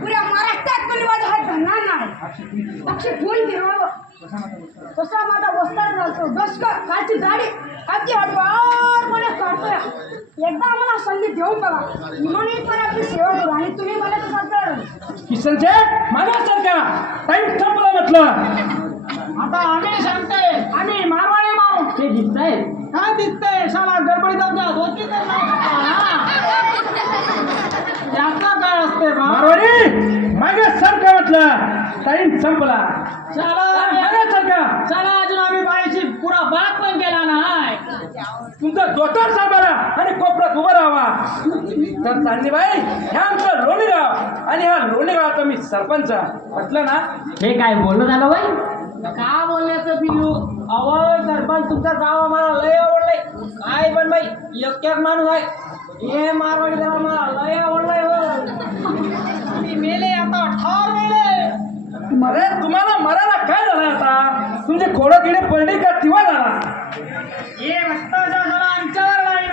पुऱ्या महाराष्ट्रात कोणी माझा हात धरणार नाही. अक्षय फुल फिरवावं तसा माझा वस्तार घालतो. डोसक कालची गाडी. कालची हडवार मला काढतोय. एकदा आम्हाला संधी देऊन बघा. इमानीपणे आपली सेवा करू. आणि तुम्ही मला तसा कर. किसन शेठ माझा सरका टाईम संपला म्हटलं. आता आम्ही सांगतोय. आम्ही मारवाडे मारू ते दिसतंय. काय दिसतंय? साला गडबडीत आमच्या धोती तर नाव टाका, हा? त्याचं काय असते बा. मारवाडी मागे सरका म्हटलं टाईम संपला. चला. मागे सरका चला अजून आम्ही बाळीची पुरा बाग पण केला नाही. तुमचा दोतर सांभाळा आणि कोपऱ्यात उभा राहावा. तर चांदीबाई हे आमचं लोणीगाव आणि हा लोणीगावचा मी सरपंच. म्हटलं ना? हे काय बोलणं झालं बाई? का बोलण्याचं पिलू अहो सरपंच तुमचं गाव आम्हाला लय आवडलंय. काय पण बाई एक एक माणूस आहे. हे मारवाडी आम्हाला लय आवडलंय हो मी मेले आता ठार मेले. अरे तुम्हाला मरायला काय झालं आता? तुमचे खोडं किडे पडले का? तिवा झाला. हे आमच्यावर नाही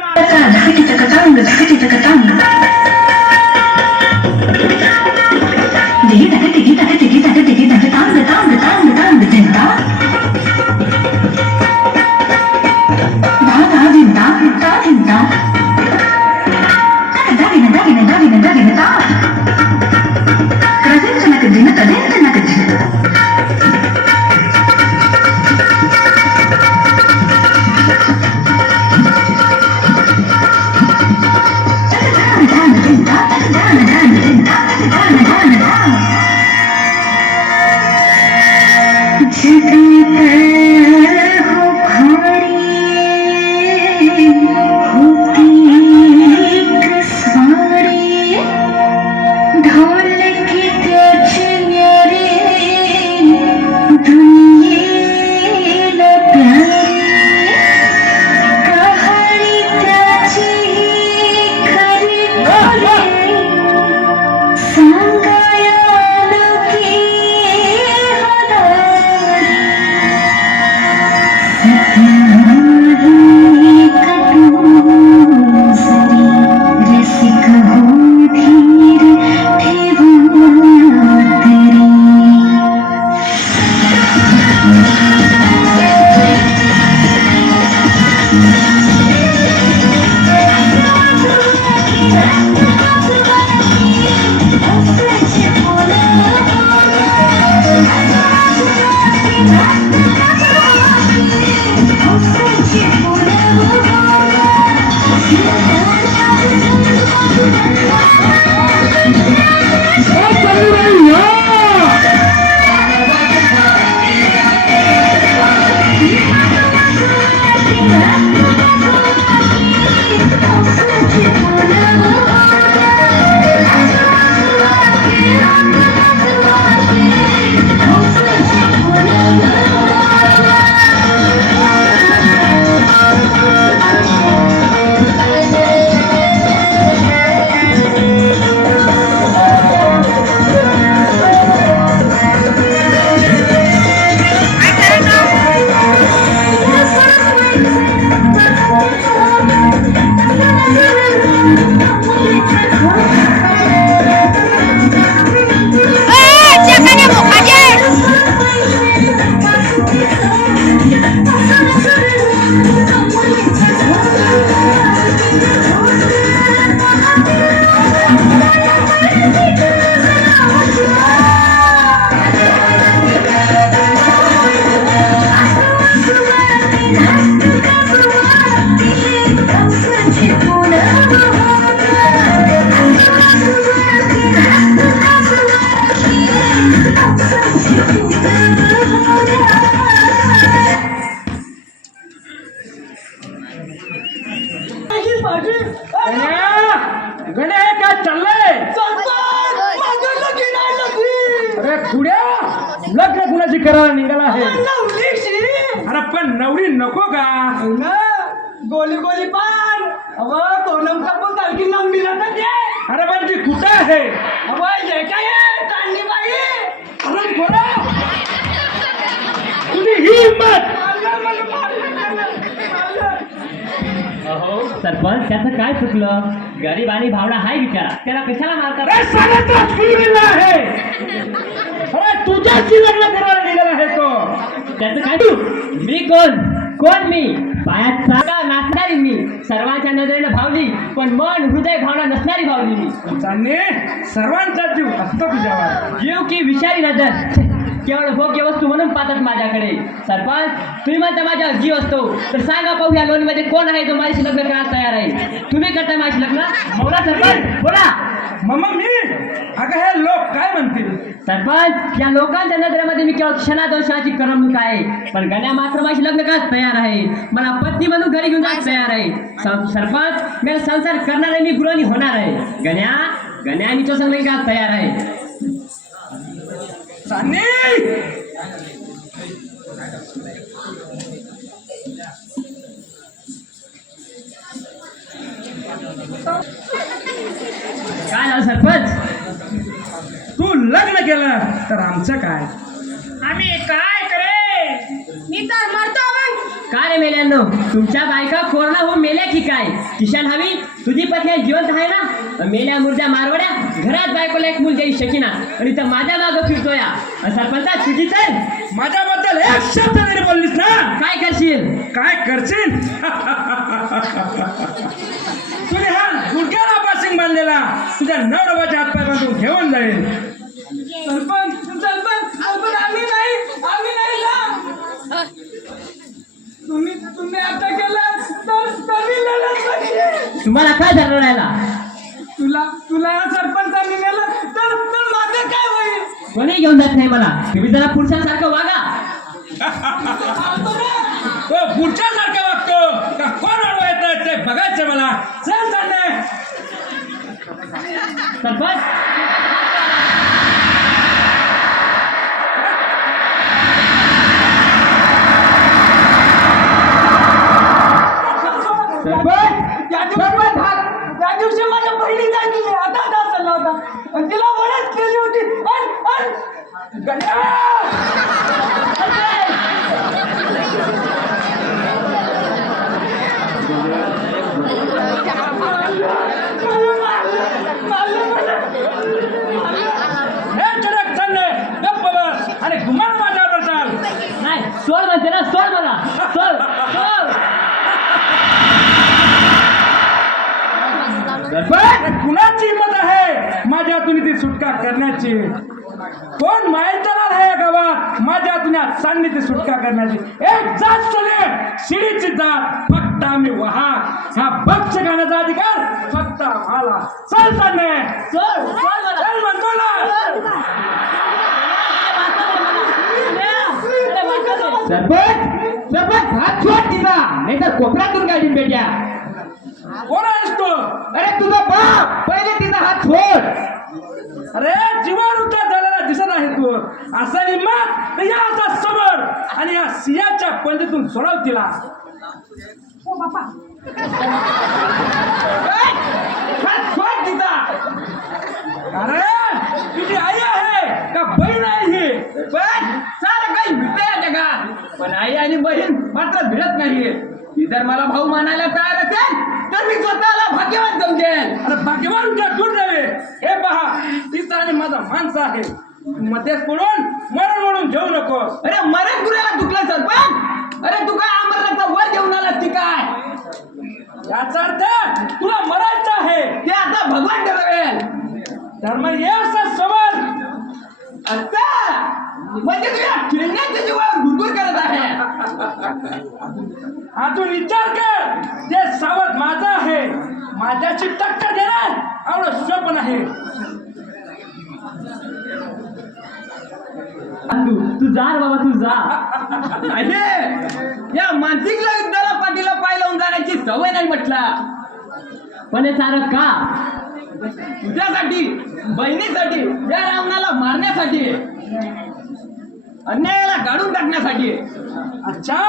गण्या पण नवरी नको का? गोली गोली पान अव कोलम कापून तालकी लावून दिला तर ते अरे पण ती कुठं आहे? अव हे काय आहे? चांदणी बाई. अरे खोडा तुझी ही हिंमत. मारलं मला, मारलं मला, मारलं. अहो सरपंच त्याचं काय चुकलं? गरीब आणि भावना हाय विचारा. त्याला कशाला मारतात अरे साला आहे. अरे तुझ्याशी लग्न करायला निघाला आहे तो. त्याचं काय तू? मी कोण? कोण मी? पायात चाका नाचणारी मी. सर्वांच्या नजरेनं भावली पण मन हृदय भावना नसणारी भावली मी. चांदणे सर्वांचा जीव असतो तुझ्यावर. जीव की विषारी नजर. केवळ भोग्य वस्तू म्हणून पाहतात माझ्याकडे. सरपंच तुम्ही म्हणता माझ्यावर जीव असतो. तर सांगा पाहू या लोणीमध्ये कोण आहे जो माझ्याशी लग्न करायला तयार आहे? तुम्ही करताय माझ्याशी लग्न? बोला सरपंच बोला. मम्मा मी? अगं हे लोक काय म्हणतील? सरपंच या लोकांच्या नजरेमध्ये मी केवळ क्षणादोषाची करमणूक आहे. पण गण्या मात्र माझी लग्न करायला तयार आहे. मला पत्नी म्हणून घरी घेऊन जायला तयार आहे. सं- सरपंच मी संसार करणार आहे मी गृहिणी होणार आहे. गण्या गण्या मी तो संग का तयार आहे. किशान हवी तुझी पत्नी जिवंत आहे ना? मेल्या मुर्द्या मारवड्या घरात बायकोला एक मुल देऊ शकीना आणि तर माझ्या मागं फिरतोय आणि सरपंचा तुझी तर माझ्याबद्दल एक शब्द तरी बोललीस ना? काय करशील? काय करशील? तुझे हा गुडघ्याला पासिंग बांधलेला तुझ्या नवरबाच्या हातपाय बांधून घेऊन जाईल. तुम्हाला काय झालं राहायला तुला तुला या सरपंचांनी नेलं तर तर माझं काय होईल? कोणी घेऊन जात नाही मला. तुम्ही जरा पुरुषांसारखं वागा. तो पुढच्यासारखा वागतो. का कोण अडवा येतं ते बघायचं मला. चल चाललंय सरपंच सरपंच त्या दिवशी त्या- त्या दिवशी माझ्या बहिणीचा गेली आता आता चालला होता आणि तिला वळत केली होती अन- अन- गण्या! हे चरक चाललंय गप्प बस आणि गुमान माझ्यावर चाल नाही सोड म्हणते ना सोड मला सोड सोड अरे कुणाची हिंमत आहे माझ्या हातून ती सुटका करण्याची. कोण माहीत चालणार आहे या गावात? माझ्या हातून या चांदणीची सुटका करण्याची. एक जात चले शिडीची जात. फक्त आम्ही वहा. ह्या बक्ष खाण्याचा अधिकार फक्त आम्हाला. चल चालणे मला चल म्हणतो ना. सरपंच सरपंच हात सोड तिचा नाही तर कोपऱ्यातून गाडीन भेट्या. कोण आहेस तू? अरे तुझा बाप. पहिले तिचा हात सोड अरे जीवावर उतार झालेला दिसत आहे तू. असा हिंमत या आता समोर आणि या सियाच्या पंडीतून सोडव तिला. बापा. अरे तुझी आई आहे का बहीण आहे ही? पण सारं काही भिडते या जगात. पण आई आणि बहीण मात्र भिडत नाहीये. ती जर मला भाऊ मानायला तयार असेल तर मी स्वतःला भाग्यवान समजेल अरे भाग्यवान दूर जावे हे पहा तिचा आणि माझा माणसं आहे. मध्येच पडून मरण म्हणून घेऊ नकोस. अरे मरण तुला दुखलं सरपंच? अरे तू काय अमरनाथचा वर घेऊन आलास ती काय? याचा अर्थ तुला मरायचं आहे. ते आता भगवान ठरवेल धर्म हे असं समज. अच्छा म्हणजे तुझ्या खेळण्याच्या जीवावर गुरगुर करत आहे. अजून विचार कर जे सावध माझा आहे माझ्याची टक्कर देणार एवढं सोपं नाही. तू तू जा रे बाबा तू जा. अरे या मानसिक युद्धाला पाठीला पाय लावून जाण्याची सवय नाही म्हटलं. पण हे सारं का? तुझ्यासाठी बहिणीसाठी या रावणाला मारण्यासाठी. अन्यायाला काढून टाकण्यासाठी. अच्छा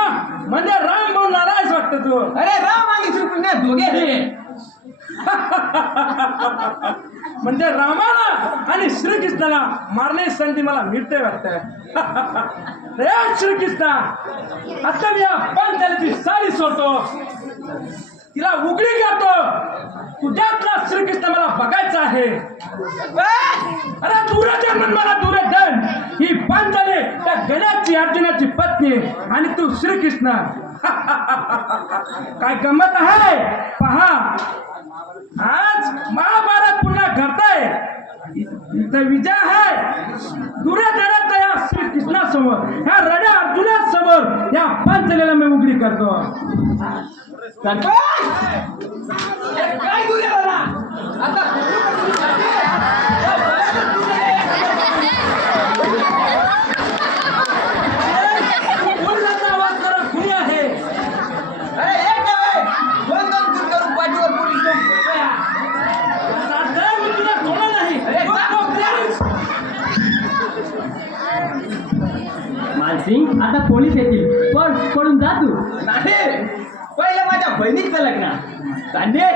म्हणजे राम बोलणारा आहेस वाटतं तू. अरे राम आणि श्रीकृष्ण दोघे हे. म्हणजे रामाला आणि श्रीकृष्णाला मारण्याची संधी मला मिळते वाटत रे श्रीकृष्ण आता मी या पंचायतीची साडी सोडतो. तिला उघडी करतो. तुझ्यातला श्रीकृष्ण मला बघायचा आहे. अरे दूर मन मला दुर्योधन ही पांचाली त्या गण्याची अर्जुनाची पत्नी आणि तू श्रीकृष्ण. काय गमत आहे? पहा. आज महाभारत पुन्हा घडताय. तर विजय आहे दुर्योधनाचा या श्री कृष्णासमोर ह्या रड्या अर्जुनासमोर या पंचलेला मी उघडी करतो. काय आता आता पोलीस येतील. पण पडून जा तू. नाही. पहिलं माझ्या बहिणीचं लग्न धान्य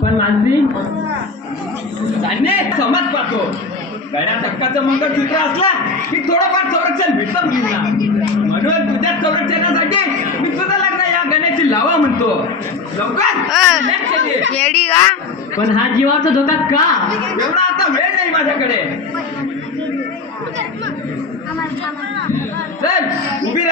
पण मानसिंग धान्य समाज पाहतो. गड्या धक्काचं मंगळसूत्र असला की थोडंफार संरक्षण भेटतं मुलींना म्हणून तुझ्या संरक्षणासाठी मी तुझं लग्न या गण्याची लावा म्हणतो. लवकर. पण हा जीवाचा धोका का? एवढा आता वेळ नाही माझ्याकडे. चल उभी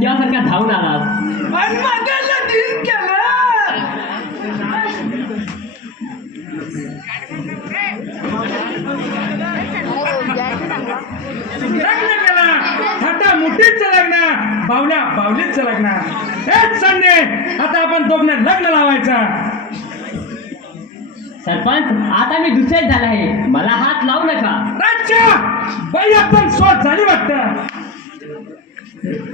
देवासारखा धावून आलास मुठीचं लग्न. बावल्या बावलीचं लग्न. हेच संडे. आता आपण दोघने लग्न लावायचं. सरपंच आता मी दुसऱ्याच झाला आहे. मला हात लावू नका. अच्छा बाई आपण स्वत झाली वाटत.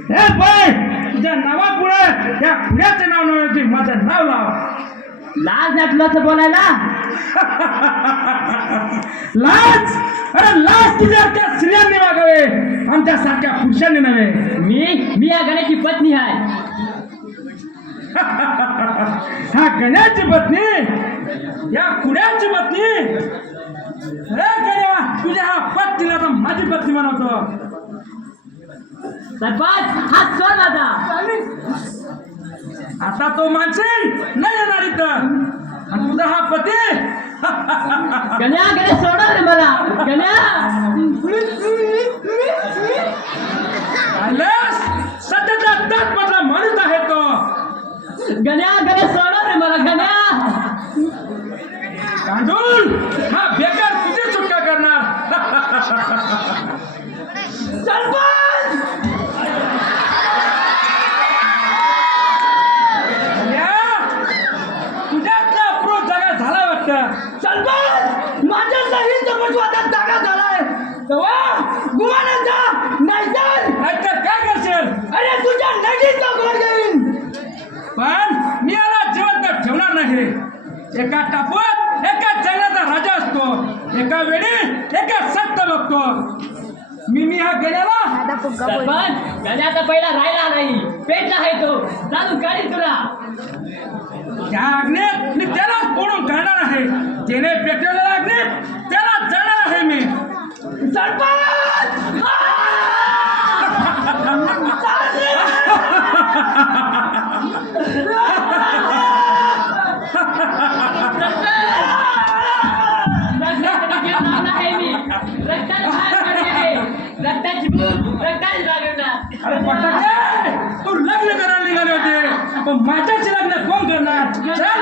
हे बाई तुझ्या नावापुढे त्या पुण्याचं नाव नव्हती माझं नाव लाव. लाज नाही तुला असं बोलायला? लाज? अरे लाज तुझ्या त्या स्त्रियांनी वागावे आमच्यासारख्या पुरुषांनी नव्हे. मी? मी या गण्याची पत्नी आहे. हा गण्याची पत्नी? या कुड्याची पत्नी? हे गण्या तुझ्या हा पत्नीला तर माझी पत्नी बनवतो सरपंच हात सोड माझा आता तो माणसे नाही येणार इथं. आणि तुझा हा पती. गण्या गण्या सोडा रे मला. गण्या. आलंस? सध्याचा दात मधला माणूस आहे तो. गण्या गण्या सोडा रे मला गण्या. एका टापूत एका जंगलाचा राजा असतो. एका वेळी एका सत्त बघतो. मी मी हा गेल्याला? सरपंच गण्या आता पहिला राहिला नाही. पेटला आहे तो. चालू काढी तुला. त्या अग्नीत मी त्यालाच फोडून काढणार आहे. ज्याने पेटलेल्या अग्नीत त्याला जाणार आहे मी. सरपंच! होते पण माझ्याशी लग्न कोण करणार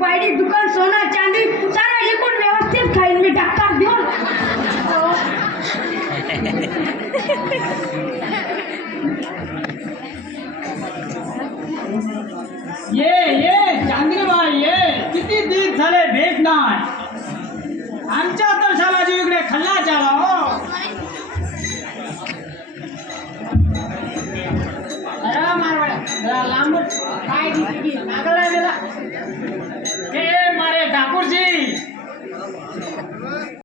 बायडी दुकान सोना चांदी